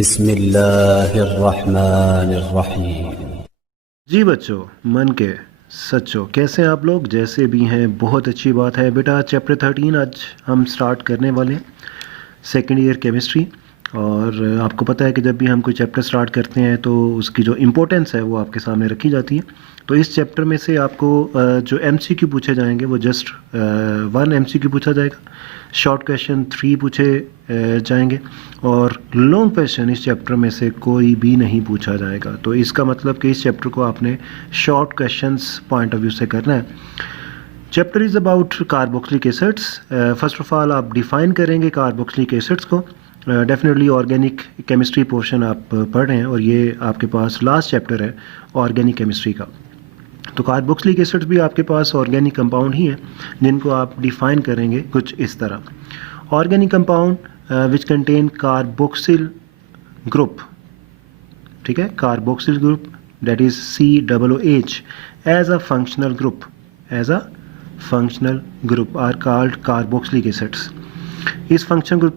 बिस्मिल्लाहिर्रहमानिर्रहीम। जी बच्चों, मन के सच्चों, कैसे हैं आप लोग? जैसे भी हैं बहुत अच्छी बात है बेटा। चैप्टर 13 आज हम स्टार्ट करने वाले हैं, सेकेंड ईयर केमिस्ट्री। और आपको पता है कि जब भी हम कोई चैप्टर स्टार्ट करते हैं तो उसकी जो इम्पोर्टेंस है वो आपके सामने रखी जाती है। तो इस चैप्टर में से आपको जो MCQ पूछे जाएंगे वो जस्ट 1 MCQ पूछा जाएगा, शॉर्ट क्वेश्चन 3 पूछे जाएंगे, और लॉन्ग क्वेश्चन इस चैप्टर में से कोई भी नहीं पूछा जाएगा। तो इसका मतलब कि इस चैप्टर को आपने short questions point of view से करना है। Chapter is about carboxylic acids. First of all आप डिफ़ाइन करेंगे कार्बोक्सिलिक एसिड्स को। डेफिनेटली ऑर्गेनिक केमिस्ट्री पोर्शन आप पढ़ रहे हैं और ये आपके पास लास्ट चैप्टर है ऑर्गेनिक केमिस्ट्री का। तो कार्बोक्सिलिक एसिड्स भी आपके पास ऑर्गेनिक कंपाउंड ही हैं जिनको आप डिफ़ाइन करेंगे कुछ इस तरह। Organic compound which contain carboxyl group, ठीक है, carboxyl group that is COOH as a functional group are called carboxylic acids। इस फंक्शनल ग्रुप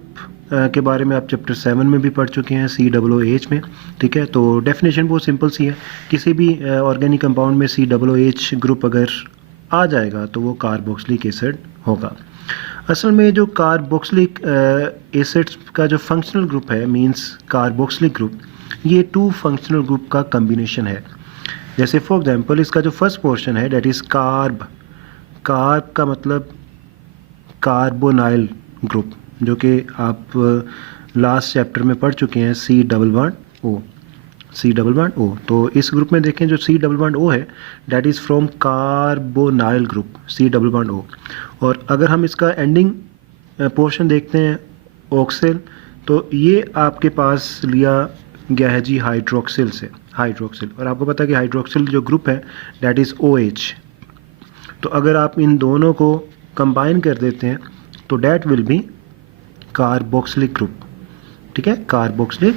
के बारे में आप चैप्टर 7 में भी पढ़ चुके हैं, COOH में, ठीक है। तो डेफिनेशन बहुत सिंपल सी है, किसी भी ऑर्गेनिक कंपाउंड में COOH ग्रुप अगर आ जाएगा तो वो कार्बोक्सिलिक एसिड होगा। असल में जो कार्बोक्सिलिक एसिड्स का जो फंक्शनल ग्रुप है मींस कार्बोक्सिलिक ग्रुप, ये 2 फंक्शनल ग्रुप का कम्बिनेशन है। जैसे फॉर एग्जांपल इसका जो फर्स्ट पोर्शन है डेट इज़ कार्ब का मतलब कार्बोनाइल ग्रुप, जो कि आप लास्ट चैप्टर में पढ़ चुके हैं, C डबल बॉन्ड O। तो इस ग्रुप में देखें जो C डबल बॉन्ड O है that is from carbonyl group, C double bond O। और अगर हम इसका एंडिंग पोर्शन देखते हैं ऑक्सिल, तो ये आपके पास लिया गया है जी हाइड्रोक्सिल से, हाइड्रोक्सिल। और आपको पता है कि हाइड्रोक्सिल जो ग्रुप है डेट इज़ OH। तो अगर आप इन दोनों को कंबाइन कर देते हैं तो that will be carboxylic group, ठीक है, कार्बोक्सिलिक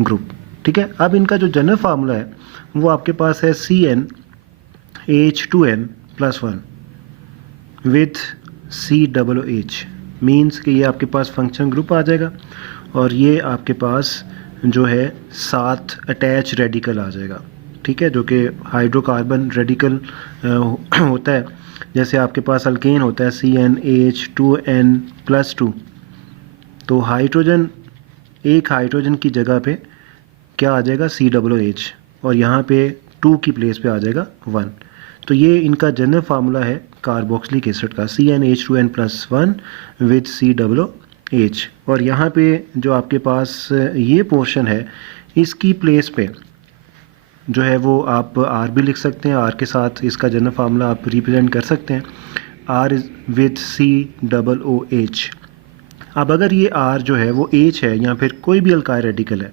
ग्रुप, ठीक है। अब इनका जो जनरल फार्मूला है वो आपके पास है CnH2n+1 विथ COOH, मीन्स कि ये आपके पास फंक्शन ग्रुप आ जाएगा और ये आपके पास जो है 7 अटैच रेडिकल आ जाएगा, ठीक है, जो कि हाइड्रोकार्बन रेडिकल होता है। जैसे आपके पास अल्केन होता है CnH2n+2, तो हाइड्रोजन, एक हाइड्रोजन की जगह पे क्या आ जाएगा COOH, और यहाँ पे 2 की प्लेस पे आ जाएगा 1। तो ये इनका जनरल फार्मूला है कार्बोक्सिलिक एसिड का, CnH2n+1 विद COOH। और यहाँ पे जो आपके पास ये पोर्शन है इसकी प्लेस पे जो है वो आप R भी लिख सकते हैं, R के साथ इसका जनरल फार्मूला आप रिप्रेजेंट कर सकते हैं, R विद COOH। अब अगर ये R जो है वो H है या फिर कोई भी अल्काइल रेडिकल है,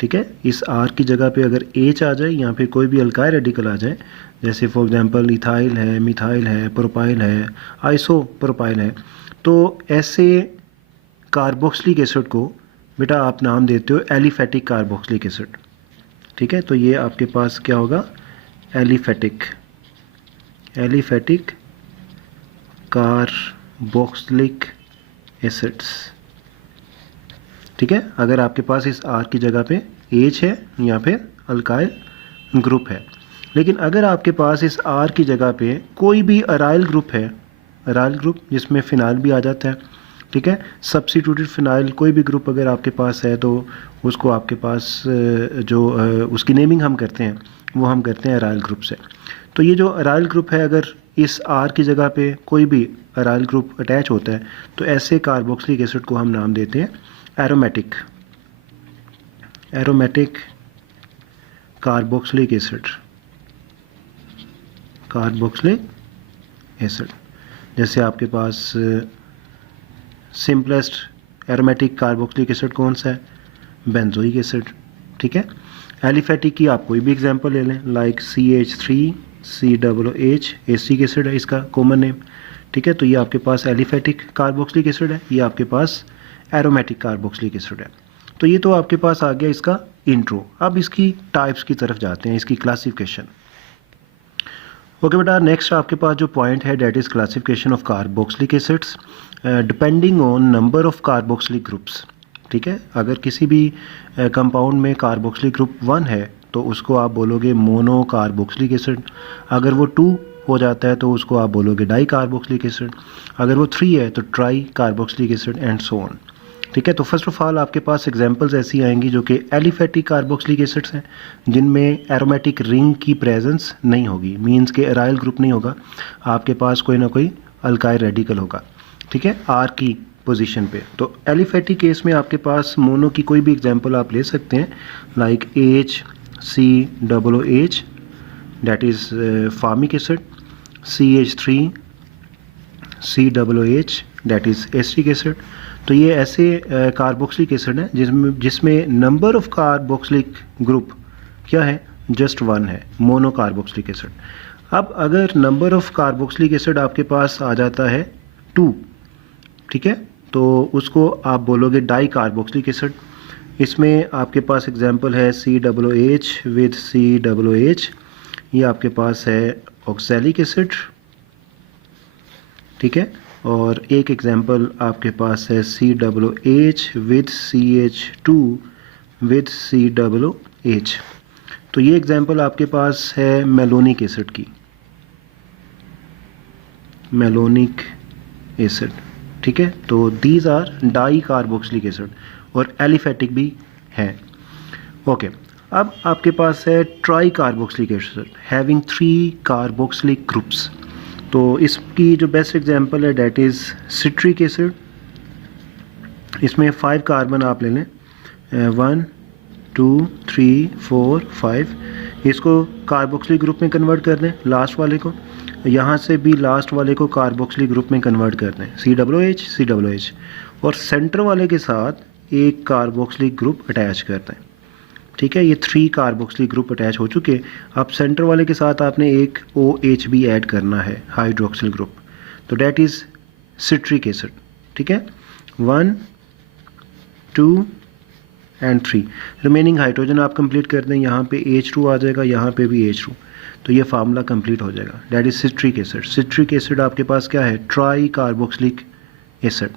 ठीक है, इस R की जगह पे अगर H आ जाए या फिर कोई भी अल्काइल रेडिकल आ जाए, जैसे फॉर एग्जांपल इथाइल है, मिथाइल है, प्रोपाइल है, आइसोप्रोपाइल है, तो ऐसे कार्बोक्सिलिक एसिड को बेटा आप नाम देते हो एलिफेटिक कार्बोक्सिलिक एसिड, ठीक है। तो ये आपके पास क्या होगा, एलिफेटिक कार्बोक्सिलिक एसिड्स, ठीक है। अगर आपके पास इस R की जगह पे H है या फिर अल्काइल ग्रुप है। लेकिन अगर आपके पास इस R की जगह पे कोई भी अराइल ग्रुप है, अराइल ग्रुप जिसमें फिनाइल भी आ जाता है, ठीक है, सब्स्टिट्यूटेड फिनाइल कोई भी ग्रुप अगर आपके पास है तो उसको आपके पास जो उसकी नेमिंग हम करते हैं वो हम करते हैं अराइल ग्रुप से। तो ये जो अराइल ग्रुप है अगर इस R की जगह पे कोई भी अराइल ग्रुप अटैच होता है तो ऐसे कार्बोक्सिलिक एसिड को हम नाम देते हैं एरोमेटिक कार्बोक्सिलिक एसिड। जैसे आपके पास सिंपलेस्ट एरोमेटिक कार्बोक्सिलिक एसिड कौन सा है, बेंजोइक एसिड, ठीक है। एलिफेटिक की आप कोई भी एग्जांपल ले लें, लाइक CH3COOH एसिटिक एसिड है इसका कॉमन नेम, ठीक है। तो ये आपके पास एलिफेटिक कार्बोक्सिलिक एसिड है, ये आपके पास एरोमेटिक कार्बोक्सिलिक एसिड है। तो ये तो आपके पास आ गया इसका इंट्रो। अब इसकी टाइप्स की तरफ जाते हैं, इसकी क्लासिफिकेशन। ओके बेटा, नेक्स्ट आपके पास जो पॉइंट है that is classification of carboxylic acids depending on number of carboxylic groups, ठीक है। अगर किसी भी कंपाउंड में कार्बोक्सिलिक ग्रुप 1 है तो उसको आप बोलोगे मोनो कार्बोक्सिलिक एसिड। अगर वो 2 हो जाता है तो उसको आप बोलोगे डाई कार्बोक्सिलिक एसिड। अगर वो 3 है तो try carboxylic acid and so on. ठीक है। तो फर्स्ट ऑफ ऑल आपके पास एग्जांपल्स ऐसी आएंगी जो कि एलिफेटिक कार्बोक्सिलिक एसिड्स हैं, जिनमें एरोमेटिक रिंग की प्रेजेंस नहीं होगी, मींस के एराइल ग्रुप नहीं होगा, आपके पास कोई ना कोई अल्काइल रेडिकल होगा। ठीक है, आर की पोजीशन पे। तो एलिफेटिक केस में आपके पास मोनो की कोई भी एग्जांपल आप ले सकते हैं, like HCOOH that is formic acid, CH3 COOH that is acetic acid. तो ये ऐसे कार्बोक्सिलिक एसिड हैं जिसमें नंबर ऑफ कार्बोक्सिलिक ग्रुप क्या है, जस्ट 1 है, मोनो कार्बोक्सिलिक एसिड। अब अगर नंबर ऑफ कार्बोक्सिलिक एसिड आपके पास आ जाता है 2, ठीक है, तो उसको आप बोलोगे डाई कार्बोक्सिलिक एसिड। इसमें आपके पास एग्जांपल है COOH विद COOH, ये आपके पास है ऑक्सैलिक एसिड। ठीक है, और एक एग्जांपल आपके पास है COOH with CH2 with COOH। तो ये एग्जांपल आपके पास है मेलोनिक एसिड की, मेलोनिक एसिड। ठीक है, तो these are di carboxylic acid और एलिफेटिक भी है। ओके, अब आपके पास है tri carboxylic acid having 3 carboxylic groups. तो इसकी जो बेस्ट एग्जांपल है डैट इज़ सिट्रिक एसिड। इसमें 5 कार्बन आप ले लें, 1 2 3 4 5। इसको कार्बोक्सिलिक ग्रुप में कन्वर्ट कर दें, लास्ट वाले को, यहाँ से भी लास्ट वाले को कार्बोक्सिलिक ग्रुप में कन्वर्ट कर दें, COOH COOH, और सेंटर वाले के साथ एक कार्बोक्सिलिक ग्रुप अटैच कर दें। ठीक है, ये 3 कार्बोक्सिलिक ग्रुप अटैच हो चुके। अब सेंटर वाले के साथ आपने एक OH भी ऐड करना है, हाइड्रोक्सिल ग्रुप, तो डैट इज़ सिट्रिक एसिड। ठीक है, 1 2 एंड 3, रिमेनिंग हाइड्रोजन आप कंप्लीट कर दें, यहाँ पे H2 आ जाएगा, यहाँ पे भी H2, तो ये फार्मूला कंप्लीट हो जाएगा, that is citric acid. Citric acid आपके पास क्या है, ट्राई कार्बोक्सिलिक एसिड।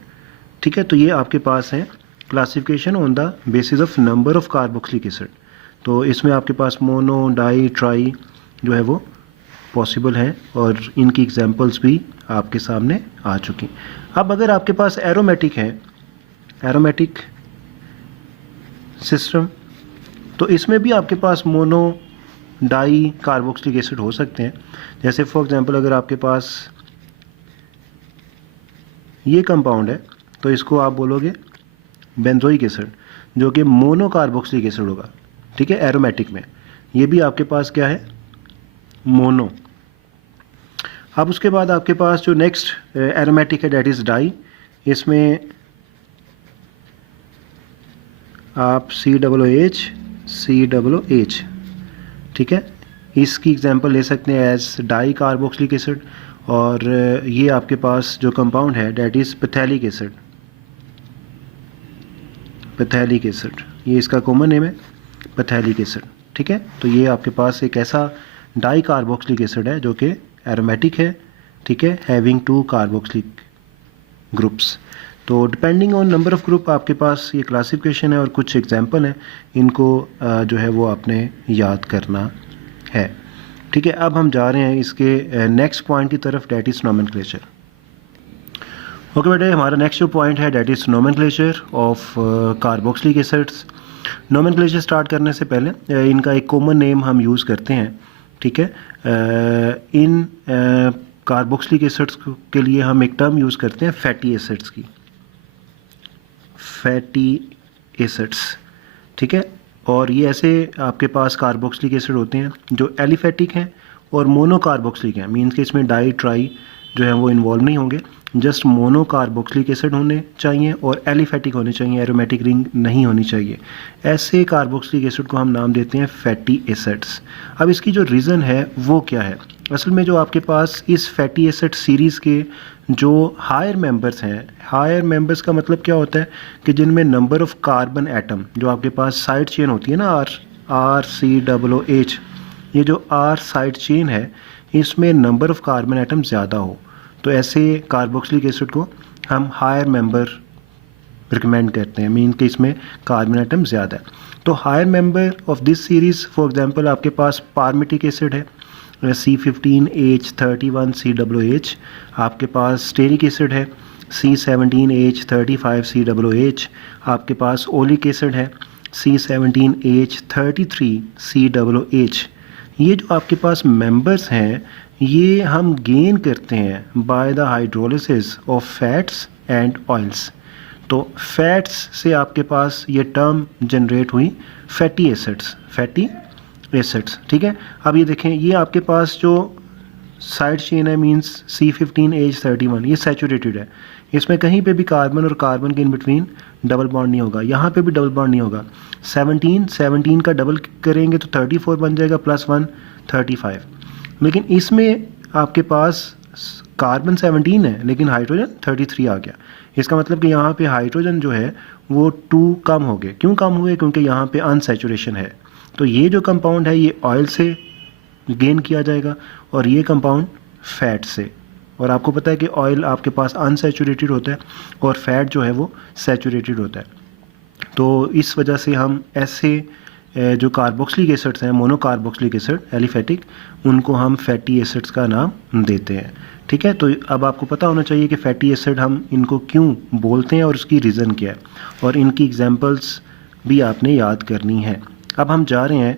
ठीक है, तो ये आपके पास है classification on the basis of number of carboxylic acid. तो इसमें आपके पास मोनो, डाई, ट्राई जो है वो पॉसिबल है, और इनकी एग्जांपल्स भी आपके सामने आ चुकी। अब अगर आपके पास एरोमेटिक है, एरोमेटिक सिस्टम, तो इसमें भी आपके पास मोनो, डाई कार्बोक्सिलिक एसिड हो सकते हैं। जैसे फॉर एग्जांपल अगर आपके पास ये कंपाउंड है तो इसको आप बोलोगे बेंजोइक एसिड, जो कि मोनो कार्बोक्सिलिक एसिड होगा। ठीक है, एरोमेटिक में ये भी आपके पास क्या है, मोनो। अब उसके बाद आपके पास जो नेक्स्ट एरोमेटिक है डैट इज़ डाई। इसमें आप COOH COOH, ठीक है, इसकी एग्जांपल ले सकते हैं एज डाई कार्बोक्सिलिक एसिड। और ये आपके पास जो कंपाउंड है डैट इज़ पैथेलिक एसिड, पैथेलिक एसिड, ये इसका कॉमन नेम है, पैथेलिक एसिड। ठीक है, तो ये आपके पास एक ऐसा डाई कार्बोक्सिलिक एसिड है जो कि एरोमेटिक है। ठीक है, हैविंग 2 कार्बोक्सिलिक ग्रुप्स। तो depending on number of group आपके पास ये क्लासिफिकेशन है, और कुछ एग्जांपल हैं, इनको जो है वो आपने याद करना है। ठीक है, अब हम जा रहे हैं इसके नेक्स्ट पॉइंट की तरफ, डैट इज़ नोमेनक्लेचर। ओके बेटे, हमारा नेक्स्ट जो पॉइंट है that is nomenclature of carboxylic acids. Nomenclature start करने से पहले इनका एक कॉमन नेम हम यूज़ करते हैं। ठीक है, इन कार्बोक्सिलिक एसिड्स के लिए हम एक टर्म यूज़ करते हैं फैटी एसिड्स की, फैटी एसिड्स। ठीक है, और ये ऐसे आपके पास कार्बोक्सिलिक एसिड होते हैं जो एलिफेटिक हैं और मोनो कार्बोक्सिलिक हैं, मीन्स कि इसमें डाई, ट्राई जो है वो इन्वॉल्व नहीं होंगे, जस्ट मोनो कार्बोक्सिलिक एसिड होने चाहिए और एलिफेटिक होने चाहिए, एरोमेटिक रिंग नहीं होनी चाहिए। ऐसे कार्बोक्सिलिक एसिड को हम नाम देते हैं फैटी एसिड्स। अब इसकी जो रीज़न है वो क्या है, असल में जो आपके पास इस फैटी एसिड सीरीज़ के जो हायर मेंबर्स हैं, हायर मेंबर्स का मतलब क्या होता है कि जिनमें नंबर ऑफ कार्बन एटम, जो आपके पास साइड चेन होती है ना, RCOOH, ये जो R साइड चेन है इसमें नंबर ऑफ कार्बन एटम ज़्यादा हो, तो ऐसे कार्बोक्सिलिक एसिड को हम हायर मेंबर रिकमेंड करते हैं, मीन कि इसमें कार्बन आइटम ज़्यादा है। तो higher member of this series, for example आपके पास पारमिटिक एसिड है C15H31COOH, आपके पास स्टेरिक एसिड है C17H35COOH, आपके पास ओलिक एसिड है C17H33COOH। ये जो आपके पास मेंबर्स हैं ये हम गेन करते हैं by the hydrolysis of fats and oils. तो फैट्स से आपके पास ये टर्म जनरेट हुई फैटी एसिड्स, ठीक है। अब ये देखें, ये आपके पास जो साइड चेन है मींस C15H31, ये सैचुरेटेड है, इसमें कहीं पे भी कार्बन और कार्बन के इन बिटवीन डबल बॉन्ड नहीं होगा, यहाँ पे भी डबल बॉन्ड नहीं होगा। 17 का डबल करेंगे तो 34 बन जाएगा, +1 35। लेकिन इसमें आपके पास कार्बन 17 है लेकिन हाइड्रोजन 33 आ गया। इसका मतलब कि यहाँ पे हाइड्रोजन जो है वो 2 कम हो गए। क्यों कम हुए? क्योंकि यहाँ पे अनसैचुरेशन है। तो ये जो कंपाउंड है ये ऑयल से गेन किया जाएगा और ये कंपाउंड फैट से। और आपको पता है कि ऑयल आपके पास अनसैचुरेटेड होता है और फैट जो है वो सैचुरेटेड होता है। तो इस वजह से हम ऐसे जो कार्बोक्सिलिक एसिड्स हैं, मोनोकार्बोक्सिलिक एसिड एलिफेटिक, उनको हम फैटी एसिड्स का नाम देते हैं। ठीक है, तो अब आपको पता होना चाहिए कि फैटी एसिड हम इनको क्यों बोलते हैं और उसकी रीज़न क्या है, और इनकी एग्जांपल्स भी आपने याद करनी है। अब हम जा रहे हैं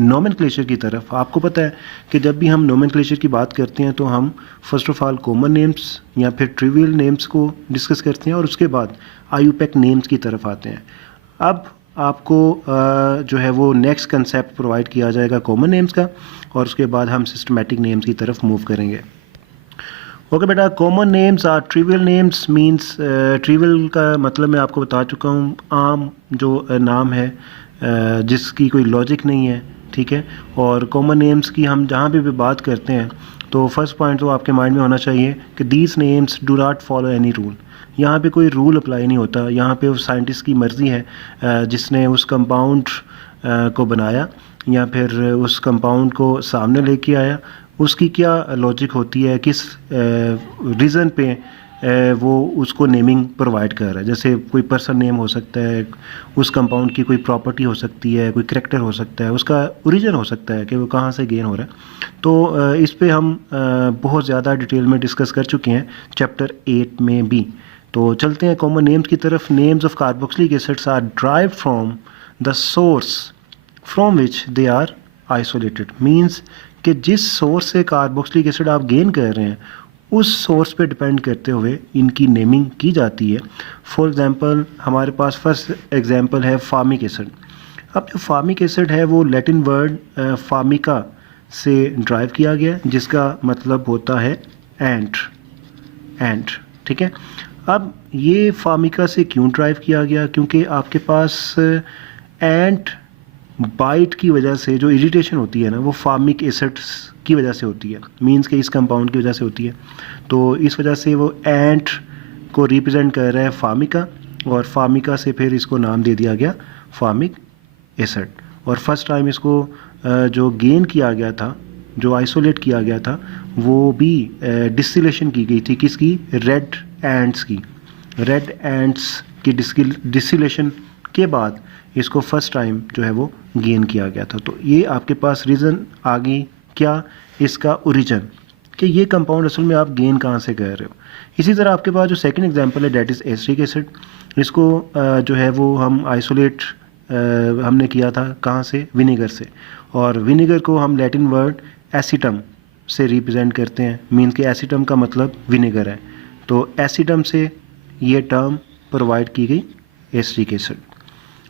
नोमेनक्लेचर की तरफ। आपको पता है कि जब भी हम नोमेनक्लेचर की बात करते हैं तो हम first of all common names या फिर ट्रिवियल नेम्स को डिस्कस करते हैं और उसके बाद आईयूपैक नेम्स की तरफ आते हैं। अब आपको जो है वो नेक्स्ट कंसेप्ट प्रोवाइड किया जाएगा कॉमन नेम्स का, और उसके बाद हम सिस्टमैटिक नेम्स की तरफ मूव करेंगे। ओके बेटा, common names are trivial names means, trivial का मतलब मैं आपको बता चुका हूँ, आम जो नाम है जिसकी कोई लॉजिक नहीं है। ठीक है, और कॉमन नेम्स की हम जहाँ भी बात करते हैं तो फर्स्ट पॉइंट तो आपके माइंड में होना चाहिए कि these names do not follow any rule. यहाँ पे कोई रूल अप्लाई नहीं होता, यहाँ पे उस साइंटिस्ट की मर्ज़ी है जिसने उस कंपाउंड को बनाया या फिर उस कंपाउंड को सामने लेके आया, उसकी क्या लॉजिक होती है, किस रीज़न पे वो उसको नेमिंग प्रोवाइड कर रहा है। जैसे कोई पर्सन नेम हो सकता है, उस कंपाउंड की कोई प्रॉपर्टी हो सकती है, कोई करैक्टर हो सकता है, उसका ओरिजिन हो सकता है कि वो कहाँ से गेन हो रहा है। तो इस पे हम बहुत ज़्यादा डिटेल में डिस्कस कर चुके हैं चैप्टर 8 में भी। तो चलते हैं कॉमन नेम्स की तरफ। Names of carboxylic acids are derived from the source from which they are isolated, means कि जिस सोर्स से कार्बोक्सिलिक एसिड आप गेन कर रहे हैं उस सोर्स पे डिपेंड करते हुए इनकी नेमिंग की जाती है। फॉर एग्जांपल हमारे पास फर्स्ट एग्जांपल है फार्मिक एसिड। अब जो फार्मिक एसिड है वो लैटिन वर्ड फार्मिका से ड्राइव किया गया, जिसका मतलब होता है एंट। ठीक है, अब ये फार्मिका से क्यों ड्राइव किया गया? क्योंकि आपके पास एंट बाइट की वजह से जो इरिटेशन होती है ना, वो फार्मिक एसिड्स की वजह से होती है, मींस के इस कंपाउंड की वजह से होती है। तो इस वजह से वो एंट को रिप्रेजेंट कर रहा है फार्मिका, और फार्मिका से फिर इसको नाम दे दिया गया फार्मिक एसिड। और फर्स्ट टाइम इसको जो गेन किया गया था, जो आइसोलेट किया गया था, वो भी डिस्टिलेशन की गई थी। किसकी? रेड एंट्स की। रेड एंट्स की डिस्टिलेशन के बाद इसको फर्स्ट टाइम जो है वो गेन किया गया था। तो ये आपके पास रीज़न आ गई क्या? इसका ओरिजिन, कि ये कंपाउंड असल में आप गेन कहाँ से कर रहे हो। इसी तरह आपके पास जो सेकंड एग्जांपल है डेट इज़ एसिटिक एसिड। इसको जो है वो हम आइसोलेट हमने किया था कहाँ से? विनेगर से। और विनेगर को हम लैटिन वर्ड एसिटम से रिप्रेजेंट करते हैं, मीन्स कि एसिटम का मतलब विनेगर है। तो एसिटम से ये टर्म प्रोवाइड की गई एसिटिक एसिड।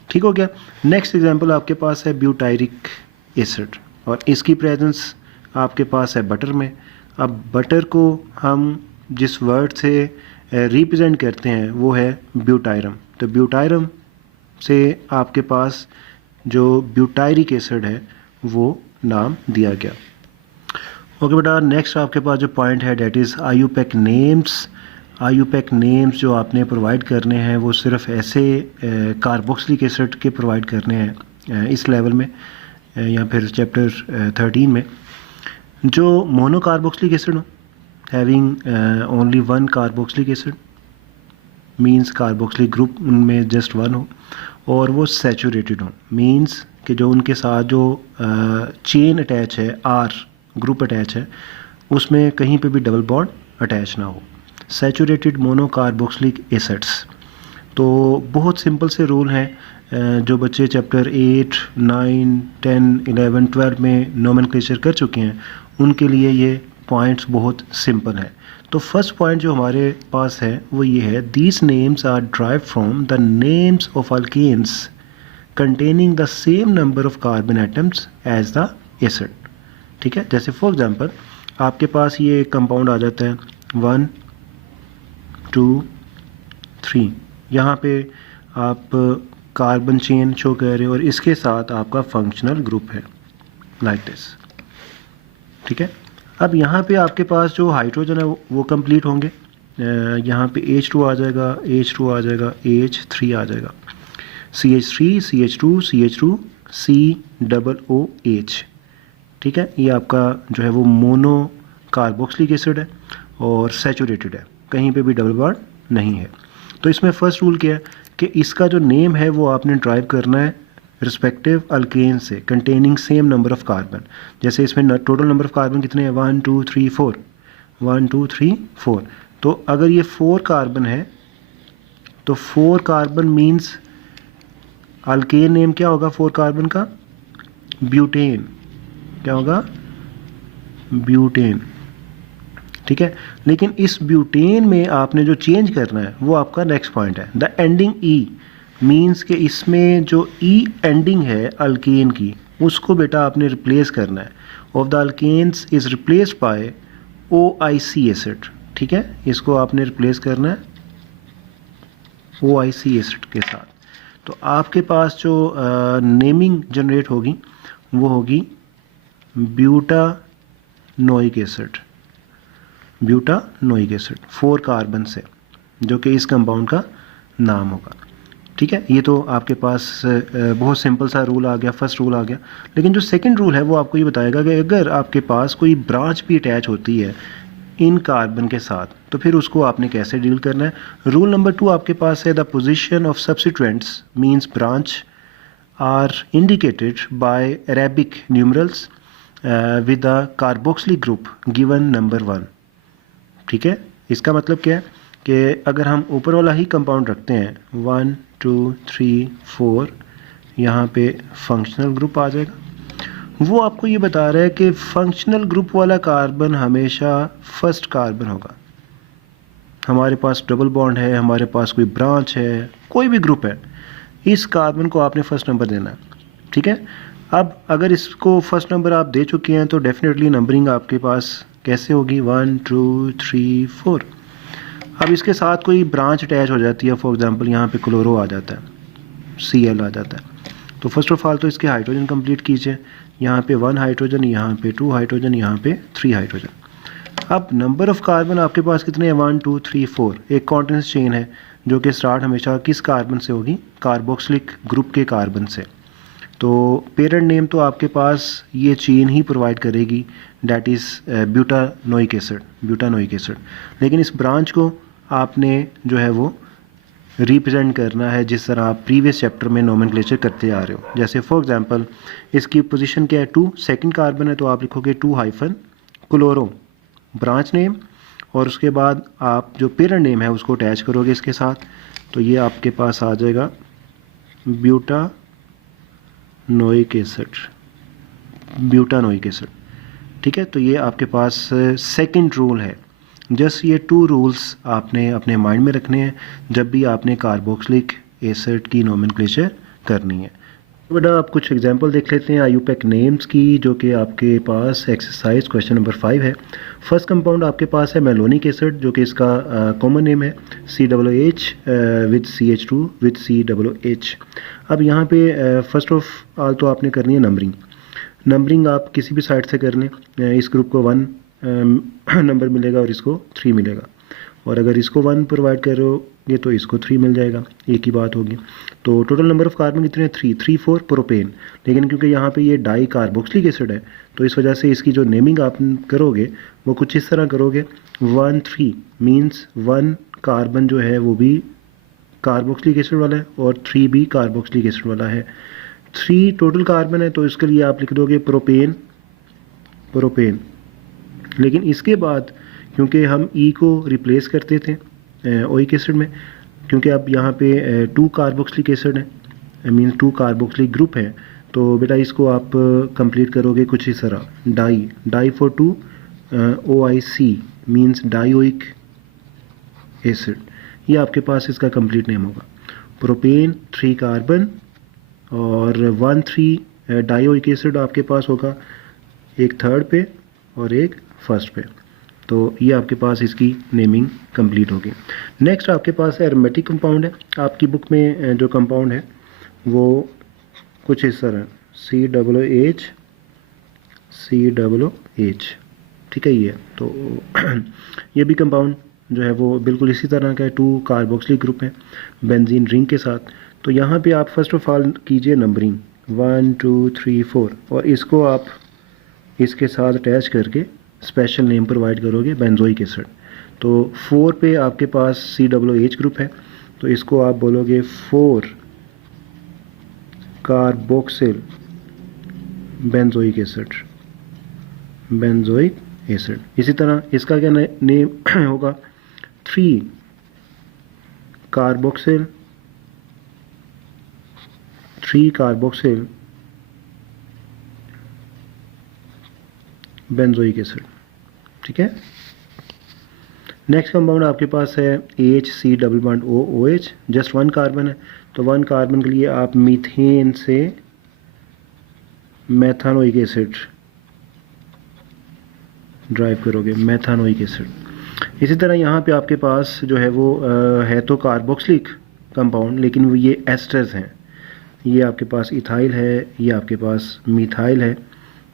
ठीक हो गया। नेक्स्ट एग्जांपल आपके पास है ब्यूटायरिक एसिड, और इसकी प्रेजेंस आपके पास है बटर में। अब बटर को हम जिस वर्ड से रिप्रेजेंट करते हैं वो है ब्यूटायरम। तो ब्यूटायरम से आपके पास जो ब्यूटायरिक एसिड है वो नाम दिया गया। ओके बेटा, नेक्स्ट आपके पास जो पॉइंट है that is IUPAC names. IUPAC names जो आपने प्रोवाइड करने हैं वो सिर्फ ऐसे कार्बोक्सिलिक एसिड के प्रोवाइड करने हैं इस लेवल में या फिर चैप्टर 13 में। जो मोनोकार्बोक्सिलिक एसिड हो, having only one carboxylic acid, means carboxylic group उनमें जस्ट वन हो, और वो सैचुरेटेड हो, मींस कि जो उनके साथ जो चेन अटैच है, आर ग्रुप अटैच है, उसमें कहीं पे भी डबल बॉन्ड अटैच ना हो। Saturated monocarboxylic acids. तो बहुत सिंपल से रूल हैं जो बच्चे चैप्टर 8, 9, 10, 11, 12 में नोमेनक्लेचर कर चुके हैं उनके लिए ये पॉइंट्स बहुत सिंपल हैं। तो फर्स्ट पॉइंट जो हमारे पास है वो ये है, these names are derive from the names of alkanes containing the same number of carbon atoms as the acid. ठीक है, जैसे फॉर एग्जांपल आपके पास ये कंपाउंड आ जाता है 1, 2, 3, यहाँ पे आप कार्बन चेन शो कर रहे हो और इसके साथ आपका फंक्शनल ग्रुप है लाइक दिस। ठीक है, अब यहाँ पे आपके पास जो हाइड्रोजन है वो कंप्लीट होंगे। यहाँ पे H2 आ जाएगा, H2 आ जाएगा, H3 आ जाएगा, CH3, CH2, CH2, COOH। ठीक है, ये आपका जो है वो मोनो कार्बोक्सिलिक एसिड है और सैचुरेटेड है, कहीं पे भी डबल बॉन्ड नहीं है। तो इसमें फर्स्ट रूल क्या है कि इसका जो नेम है वो आपने ड्राइव करना है रिस्पेक्टिव अल्केन से containing same number of carbon. जैसे इसमें टोटल नंबर ऑफ कार्बन कितने हैं, 1, 2, 3, 4, 1, 2, 3, 4। तो अगर ये 4 कार्बन है तो 4 कार्बन मीन्स अल्केन नेम क्या होगा 4 कार्बन का, ब्यूटेन। क्या होगा, ब्यूटेन। ठीक है, लेकिन इस ब्यूटेन में आपने जो चेंज करना है वो आपका नेक्स्ट पॉइंट है, द एंडिंग ई, मीन्स कि इसमें जो ई एंडिंग है अल्केन की उसको बेटा आपने रिप्लेस करना है। Of the alkanes is replaced by OIC acid. ठीक है, इसको आपने रिप्लेस करना है OIC एसिड के साथ। तो आपके पास जो नेमिंग जनरेट होगी वो होगी butanoic acid, butanoic acid 4 carbon से, जो कि इस कंपाउंड का नाम होगा। ठीक है, ये तो आपके पास बहुत सिंपल सा रूल आ गया, फर्स्ट रूल आ गया। लेकिन जो सेकंड रूल है वो आपको ये बताएगा कि अगर आपके पास कोई ब्रांच भी अटैच होती है इन कार्बन के साथ तो फिर उसको आपने कैसे डील करना है। रूल नंबर 2 आपके पास है, the position of substituents means branch are indicated by Arabic numerals with the carboxylic group given number 1। ठीक है, इसका मतलब क्या है कि अगर हम ऊपर वाला ही कंपाउंड रखते हैं 1, 2, 3, 4, यहाँ पे फंक्शनल ग्रुप आ जाएगा। वो आपको ये बता रहा है कि फंक्शनल ग्रुप वाला कार्बन हमेशा फर्स्ट कार्बन होगा। हमारे पास डबल बॉन्ड है, हमारे पास कोई ब्रांच है, कोई भी ग्रुप है, इस कार्बन को आपने फर्स्ट नंबर देना है। ठीक है, अब अगर इसको फर्स्ट नंबर आप दे चुके हैं तो डेफिनेटली नंबरिंग आपके पास कैसे होगी, 1, 2, 3, 4। अब इसके साथ कोई ब्रांच अटैच हो जाती है, फॉर एग्जांपल यहाँ पे क्लोरो आ जाता है, Cl आ जाता है, तो फर्स्ट ऑफ ऑल तो इसके हाइड्रोजन कंप्लीट कीजिए। यहाँ पे 1 हाइड्रोजन, यहाँ पे 2 हाइड्रोजन, यहाँ पे 3 हाइड्रोजन। अब नंबर ऑफ कार्बन आपके पास कितने हैं, 1, 2, 3, 4। एक कॉन्टिन्यूस चेन है जो कि स्टार्ट हमेशा किस कार्बन से होगी, कार्बोक्सिलिक ग्रुप के कार्बन से। तो पेरेंट नेम तो आपके पास ये चेन ही प्रोवाइड करेगी, that is butanoic acid, butanoic acid. लेकिन इस ब्रांच को आपने जो है वो रिप्रेजेंट करना है जिस तरह आप प्रीवियस चैप्टर में नोमेनक्लेचर करते आ रहे हो। जैसे फॉर एग्जांपल इसकी पोजीशन क्या है, 2, सेकंड कार्बन है तो आप लिखोगे 2 हाइफन क्लोरो ब्रांच नेम, और उसके बाद आप जो पेरेंट नेम है उसको अटैच करोगे इसके साथ, तो ये आपके पास आ जाएगा ब्यूटानोइक एसिड, ब्यूटानोइक एसिड। ठीक है, तो ये आपके पास सेकंड रूल है। जस्ट ये 2 रूल्स आपने अपने माइंड में रखने हैं जब भी आपने कार्बोक्सिलिक एसिड की नोमेनक्लेचर करनी है। तो बेटा आप कुछ एग्जांपल देख लेते हैं IUPAC नेम्स की, जो कि आपके पास एक्सरसाइज क्वेश्चन नंबर 5 है। फर्स्ट कंपाउंड आपके पास है मेलोनिक एसिड, जो कि इसका कॉमन नेम है COOH with CH2 with COOH। अब यहाँ पे फर्स्ट ऑफ ऑल तो आपने करनी है नंबरिंग आप किसी भी साइड से कर लें। इस ग्रुप को 1 नंबर मिलेगा और इसको 3 मिलेगा, और अगर इसको 1 प्रोवाइड करोगे तो इसको 3 मिल जाएगा, एक ही बात होगी। तो टोटल नंबर ऑफ कार्बन कितने हैं, 3, 4 प्रोपेन। लेकिन क्योंकि यहाँ पे ये डाई कार्बोक्सिलिक एसिड है तो इस वजह से इसकी जो नेमिंग आप करोगे वो कुछ इस तरह करोगे, 1, 3 मीन्स 1 कार्बन जो है वो भी कार्बोक्सिलिक एसिड वाला है और 3 भी कार्बोक्सिलिक एसिड वाला है। 3 टोटल कार्बन है, तो इसके लिए आप लिख दोगे प्रोपेन। लेकिन इसके बाद क्योंकि हम ई को रिप्लेस करते थे ओइक एसिड में, क्योंकि अब यहाँ पे 2 कार्बोक्सिलिक एसिड है, मीन्स 2 कार्बोक्सिलिक ग्रुप है, तो बेटा इसको आप कंप्लीट करोगे कुछ इस तरह, di for 2 OIC means dioic acid, ये आपके पास इसका कंप्लीट नेम होगा। प्रोपेन 3 कार्बन और 1,3 डाइओइक एसिड आपके पास होगा, एक थर्ड पे और एक फर्स्ट पे, तो ये आपके पास इसकी नेमिंग कंप्लीट होगी। नेक्स्ट आपके पास एरोमेटिक कंपाउंड है। आपकी बुक में जो कंपाउंड है वो कुछ इस तरह COOH, ठीक है ये, तो ये भी कंपाउंड जो है वो बिल्कुल इसी तरह का है, 2 कार्बोक्सिलिक ग्रुप है बेंजीन रिंग के साथ। तो यहाँ पे आप फर्स्ट ऑफ ऑल कीजिए नंबरिंग 1 2 3 4 और इसको आप इसके साथ अटैच करके स्पेशल नेम प्रोवाइड करोगे बेंजोइक एसिड। तो 4 पे आपके पास COOH ग्रुप है, तो इसको आप बोलोगे 4 कार्बोक्सिल बेंजोइक एसिड। इसी तरह इसका क्या नेम होगा, 3 कार्बोक्सिल बेंजोइक एसिड, ठीक है। नेक्स्ट कंपाउंड आपके पास है HC double bond OH, just 1 carbon है, तो 1 कार्बन के लिए आप मीथेन से मेथानोइक एसिड ड्राइव करोगे, मेथानोइक एसिड। इसी तरह यहाँ पे आपके पास जो है वो है तो कार्बोक्सिलिक कंपाउंड, लेकिन वो ये एस्टर्स हैं, ये आपके पास इथाइल है, ये आपके पास मिथाइल है,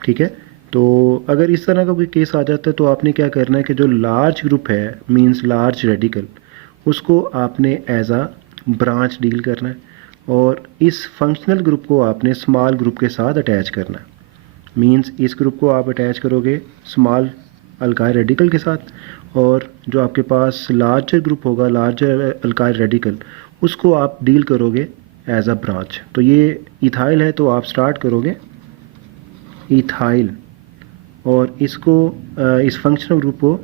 ठीक है। तो अगर इस तरह का कोई केस आ जाता है तो आपने क्या करना है कि जो लार्ज ग्रुप है मींस लार्ज रेडिकल, उसको आपने एज आ ब्रांच डील करना है और इस फंक्शनल ग्रुप को आपने स्मॉल ग्रुप के साथ अटैच करना है। मींस इस ग्रुप को आप अटैच करोगे स्मॉल अल्काइल रेडिकल के साथ और जो आपके पास लार्जर ग्रुप होगा, लार्जर अल्काइल रेडिकल, उसको आप डील करोगे एज अ ब्रांच। तो ये इथाइल है, तो आप स्टार्ट करोगे इथाइल और इसको इस फंक्शनल ग्रुप को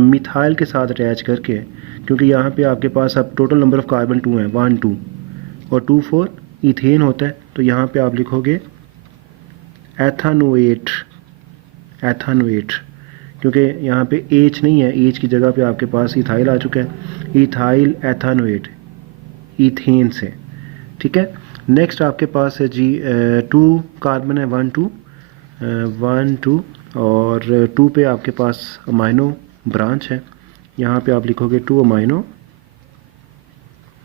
मिथाइल के साथ अटैच करके, क्योंकि यहाँ पे आपके पास अब टोटल नंबर ऑफ कार्बन 2 हैं, 1 2 और 2 4 इथेन होता है, तो यहाँ पे आप लिखोगे एथानोएट, क्योंकि यहाँ पे H नहीं है, H की जगह पे आपके पास इथाइल आ चुका है, इथाइल एथानोएट इथेन से, ठीक है। नेक्स्ट आपके पास है जी 2 कार्बन है, 1 2 और 2 पे आपके पास अमाइनो ब्रांच है, यहाँ पे आप लिखोगे 2 अमाइनो,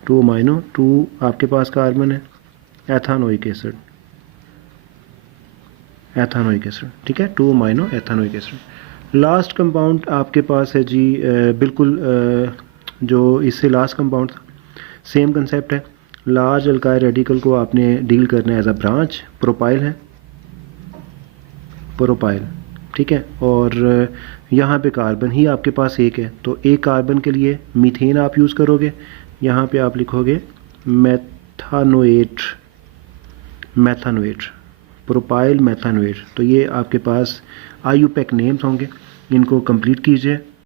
2 आपके पास कार्बन है, एथानोइक एसिड, ठीक है, 2 अमाइनो एथानोइक एसिड। लास्ट कंपाउंड आपके पास है जी बिल्कुल जो इससे लास्ट कंपाउंड था, सेम कंसेप्ट है, लार्ज अल्काइल रेडिकल को आपने डील करना है एज अ ब्रांच, प्रोपाइल, ठीक है। और यहाँ पे कार्बन ही आपके पास एक है, तो एक कार्बन के लिए मीथेन आप यूज़ करोगे, यहाँ पे आप लिखोगे मेथानोएट, प्रोपाइल मेथानोएट। तो ये आपके पास IUPAC नेम्स होंगे, इनको कंप्लीट कीजिए।